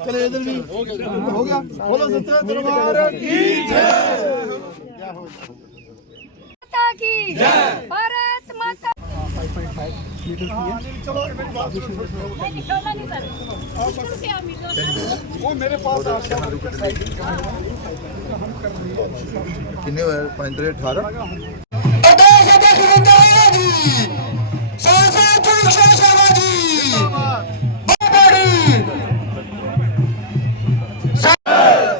चले इधर भी हो गया। बोलो सच्चे दरबार की जय। माता की जय। भारत माता। 5.5 मीटर की है। चलो वो मेरे पास कितने 5.18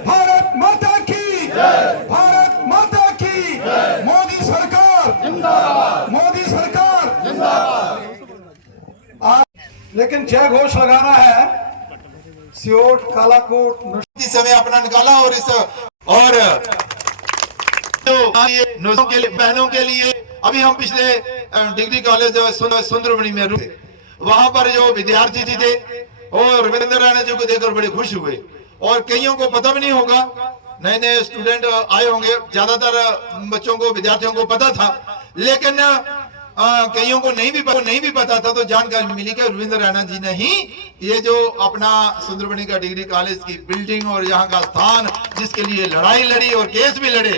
भारत माता की जय। भारत माता की जय। मोदी सरकार जिंदाबाद। मोदी सरकार जिंदाबाद। लेकिन जय घोष लगाना है। सियोट कालाकोट समय अपना निकाला और इस और तो के लिए बहनों के लिए अभी हम पिछले डिग्री कॉलेज सुंदरबनी में रुके, वहां पर जो विद्यार्थी थे और रविंद्र राणा जी को देखकर बड़े खुश हुए। और कईयों को पता भी नहीं होगा, नए नए स्टूडेंट आए होंगे, ज्यादातर बच्चों को विद्यार्थियों को पता था, लेकिन कईयों को नहीं भी पता था। तो जानकारी मिली कि रविंद्र राणा जी ने ही ये जो अपना सुंदरबनी का डिग्री कॉलेज की बिल्डिंग और यहाँ का स्थान, जिसके लिए लड़ाई लड़ी और केस भी लड़े,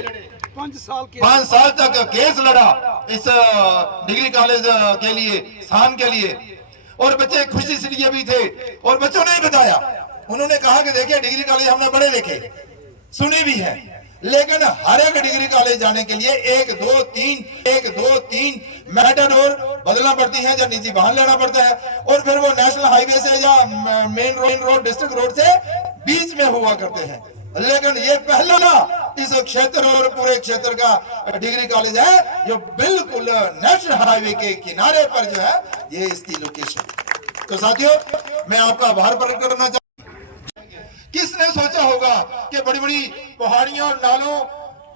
5 साल तक केस लड़ा इस डिग्री कॉलेज के लिए, स्थान के लिए। और बच्चे खुशी से लिए भी थे और बच्चों ने बताया, उन्होंने कहा कि देखिए डिग्री कॉलेज हमने बड़े देखे सुने भी है, लेकिन हर एक डिग्री कॉलेज जाने के लिए 1 2 3 मेटाडोर बदलना पड़ती है, या निजी वाहन लेना पड़ता है, और फिर वो नेशनल हाईवे से या मेन रोड डिस्ट्रिक्ट रोड से बीच में हुआ करते हैं। लेकिन ये पहला इस क्षेत्र और पूरे क्षेत्र का डिग्री कॉलेज है जो बिल्कुल नेशनल हाईवे के किनारे पर जो है ये इसकी लोकेशन। तो साथियों, मैं आपका आभार प्रकट करना चाहता हूं। किसने सोचा होगा कि बड़ी बड़ी पहाड़ियों और नालों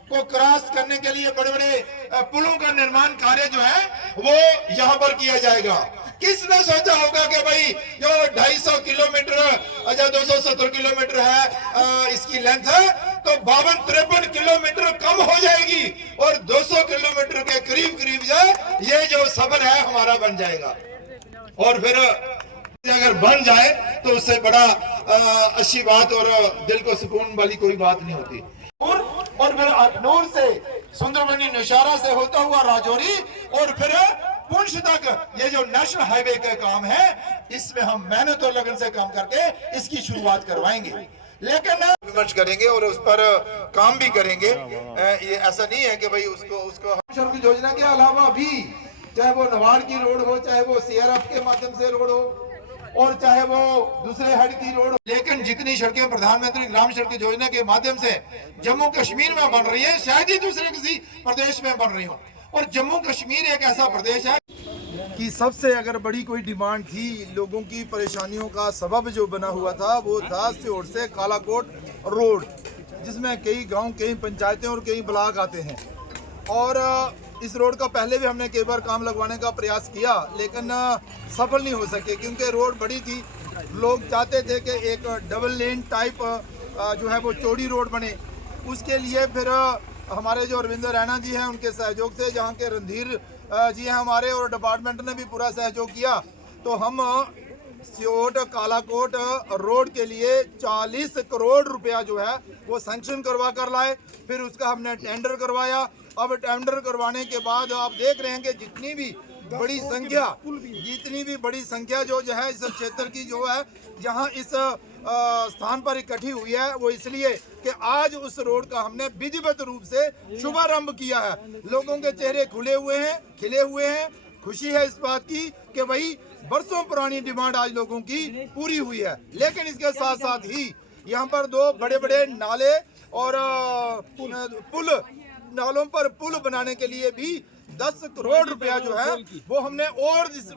को क्रॉस करने के लिए बड़े बड़े पुलों का निर्माण कार्य जो है वो यहाँ पर किया जाएगा। किसने सोचा होगा कि भाई जो 250 किलोमीटर या 270 किलोमीटर है इसकी लेंथ है, तो 52-53 किलोमीटर कम हो जाएगी और 200 किलोमीटर के करीब करीब जो ये जो सफर है हमारा बन जाएगा। और फिर अगर बन जाए तो उससे बड़ा अच्छी बात और दिल को सुकून वाली कोई बात नहीं होती। और फिर अखनूर से सुंदरबनी नौशहरा से होता हुआ राजौरी और फिर पुंछ तक ये जो नेशनल हाईवे का काम है, इसमें हम मेहनत और लगन से काम करके इसकी शुरुआत करवाएंगे, लेकिन विमर्श करेंगे और उस पर काम भी करेंगे। ये ऐसा नहीं है कि भाई उसको योजना के अलावा भी, चाहे वो नवाड़ की रोड हो, चाहे वो CRF के माध्यम से रोड हो, और चाहे वो दूसरे हेड की रोड, लेकिन जितनी सड़कें प्रधानमंत्री ग्राम सड़क योजना के माध्यम से जम्मू कश्मीर में बन रही है, शायद ही दूसरे किसी प्रदेश में बन रही हो। और जम्मू कश्मीर एक ऐसा प्रदेश है कि सबसे अगर बड़ी कोई डिमांड थी, लोगों की परेशानियों का सबब जो बना हुआ था वो था सियोट से कालाकोट रोड, जिसमें कई गांव, कई पंचायतें और कई ब्लॉक आते हैं। और इस रोड का पहले भी हमने कई बार काम लगवाने का प्रयास किया, लेकिन सफल नहीं हो सके, क्योंकि रोड बड़ी थी। लोग चाहते थे कि एक डबल लेन टाइप जो है वो चौड़ी रोड बने। उसके लिए फिर हमारे जो रविंद्र राणा जी हैं, उनके सहयोग से, जहाँ के रणधीर जी हैं हमारे, और डिपार्टमेंट ने भी पूरा सहयोग किया, तो हम सियोट कालाकोट रोड के लिए 40 करोड़ रुपया जो है वो सैंक्शन करवा कर लाए। फिर उसका हमने टेंडर करवाया। अब टेंडर करवाने के बाद आप देख रहे हैं कि जितनी भी बड़ी संख्या जो है इस क्षेत्र की जो है, जहां इस स्थान पर इकट्ठी हुई है, वो इसलिए कि आज उस रोड का हमने विधिवत रूप से शुभारंभ किया है। लोगों के चेहरे खिले हुए हैं। खुशी है इस बात की कि भाई बरसों पुरानी डिमांड आज लोगों की पूरी हुई है। लेकिन इसके साथ साथ ही यहाँ पर 2 बड़े नाले और नालों पर पुल बनाने के लिए भी 10 करोड़ रुपया जो है वो हमने और इस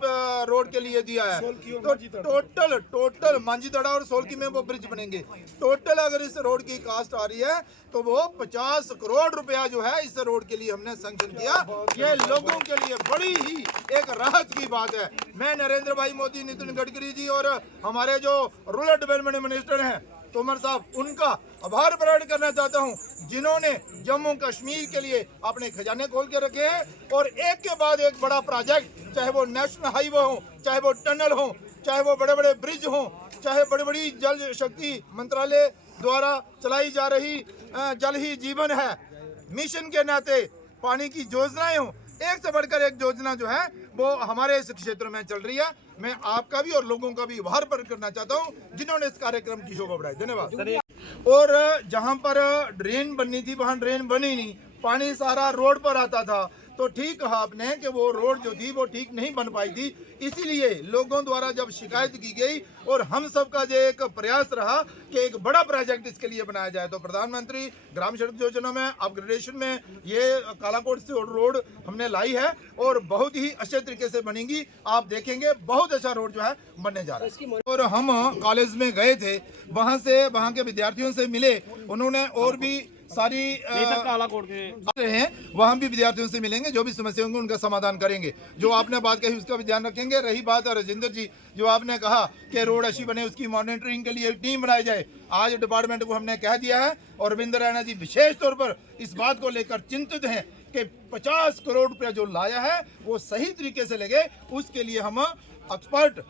रोड के लिए दिया है। तो टोटल मांझीदड़ा और सोलकी में वो ब्रिज बनेंगे। टोटल अगर इस रोड की कास्ट आ रही है तो वो 50 करोड़ रुपया जो है इस रोड के लिए हमने सैंक्शन किया। ये लोगों के लिए बड़ी ही एक राहत की बात है। मैं नरेंद्र भाई मोदी, नितिन गडकरी जी और हमारे जो रूरल डेवलपमेंट मिनिस्टर हैं तोमर साहब, उनका आभार प्रकट करना चाहता हूं, जिन्होंने जम्मू कश्मीर के लिए अपने खजाने खोल के रखे हैं और एक के बाद एक बड़ा प्रोजेक्ट, चाहे वो नेशनल हाईवे हो, चाहे वो टनल हो, चाहे वो बड़े बड़े ब्रिज हो, चाहे बड़ी बड़ी जल शक्ति मंत्रालय द्वारा चलाई जा रही जल ही जीवन है मिशन के नाते पानी की योजनाएं हो, एक से बढ़कर एक योजना जो है वो हमारे इस क्षेत्र में चल रही है। मैं आपका भी और लोगों का भी आभार प्रकट करना चाहता हूं जिन्होंने इस कार्यक्रम की शोभा बढ़ाई। धन्यवाद। और जहां पर ड्रेन बननी थी वहां ड्रेन बनी नहीं, पानी सारा रोड पर आता था, तो ठीक कहा आपने कि वो रोड जो थी वो ठीक नहीं बन पाई थी। इसीलिए लोगों द्वारा जब शिकायत की गई और हम सबका जो एक प्रयास रहा कि एक बड़ा प्रोजेक्ट इसके लिए बनाया जाए, तो प्रधानमंत्री ग्राम सड़क योजना में अपग्रेडेशन में ये कालाकोट से रोड हमने लाई है और बहुत ही अच्छे तरीके से बनेगी। आप देखेंगे बहुत अच्छा रोड जो है बनने जा रहा है। और हम कॉलेज में गए थे, वहाँ के विद्यार्थियों से मिले, उन्होंने और भी सारी कालाकोट के हैं वहाँ भी विद्यार्थियों से मिलेंगे, जो भी समस्या होंगी उनका समाधान करेंगे। जो आपने बात कही उसका भी ध्यान रखेंगे। रही बात राजेंद्र जी जो आपने कहा कि रोड अच्छी बने उसकी मॉनिटरिंग के लिए एक टीम बनाई जाए, आज डिपार्टमेंट को हमने कह दिया है और रविंद्र रैना जी विशेष तौर पर इस बात को लेकर चिंतित हैं कि 50 करोड़ रुपया जो लाया है वो सही तरीके से लगे। उसके लिए हम एक्सपर्ट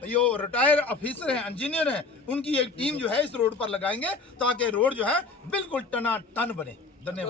जो रिटायर ऑफिसर हैं, इंजीनियर हैं, उनकी एक टीम जो है इस रोड पर लगाएंगे ताकि रोड जो है बिल्कुल टनाटन बने। धन्यवाद।